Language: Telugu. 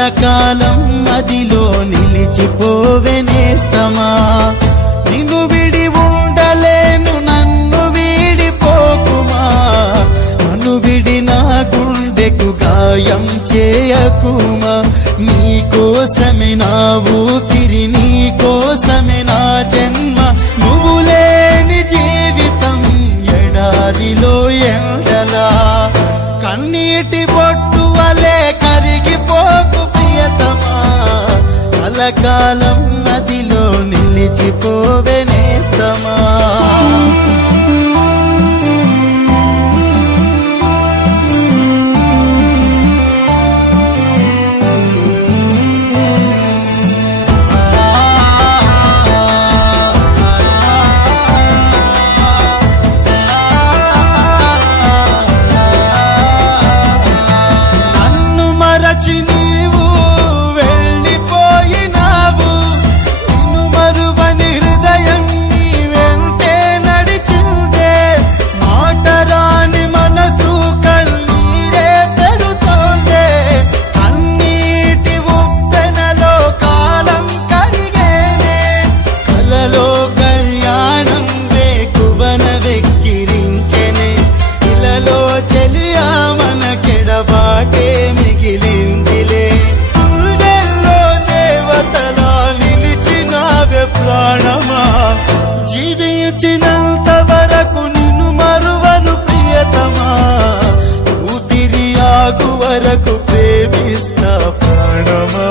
కలకాలం మదిలో నిలిచిపోవెనేస్తమా నిన్ను విడి ఉండలేను నన్ను వీడిపోకుమా నన్ను విడి నా గుండెకు గాయం చేయకుమా నీకోసమే నా ఊపిరి నీకోసమే నా జన్మ నువ్వు లేని జీవితం ఎడారిలో ఎండలా కన్నీటి బొట్టు వలె కరిగిపోకు ప్రియతమా కలకాలం నదిలో నిలిచిపోవెనేస్తమా నీవు వెళ్ళిపోయినావు నిన్ను మరువని హృదయం నీ వెంటే నడిచిందే మాటరాని మనసు కన్నీరే పెడుతోందే కన్నీటి ఉప్పెనలో కాలం కరిగేనే కలలో కళ్యాణం వేకువన వెక్కిరించెనే ఇలలో చెలియా మనకెడబాటే మిగిలిందిలే గుండెల్లో దేవతలా నిలిచినావే ప్రాణమా జీవించినంత వరకు నిన్ను మరువను ప్రియతమా ఊపిరి ఆగు వరకు ప్రేమిస్తా ప్రాణమా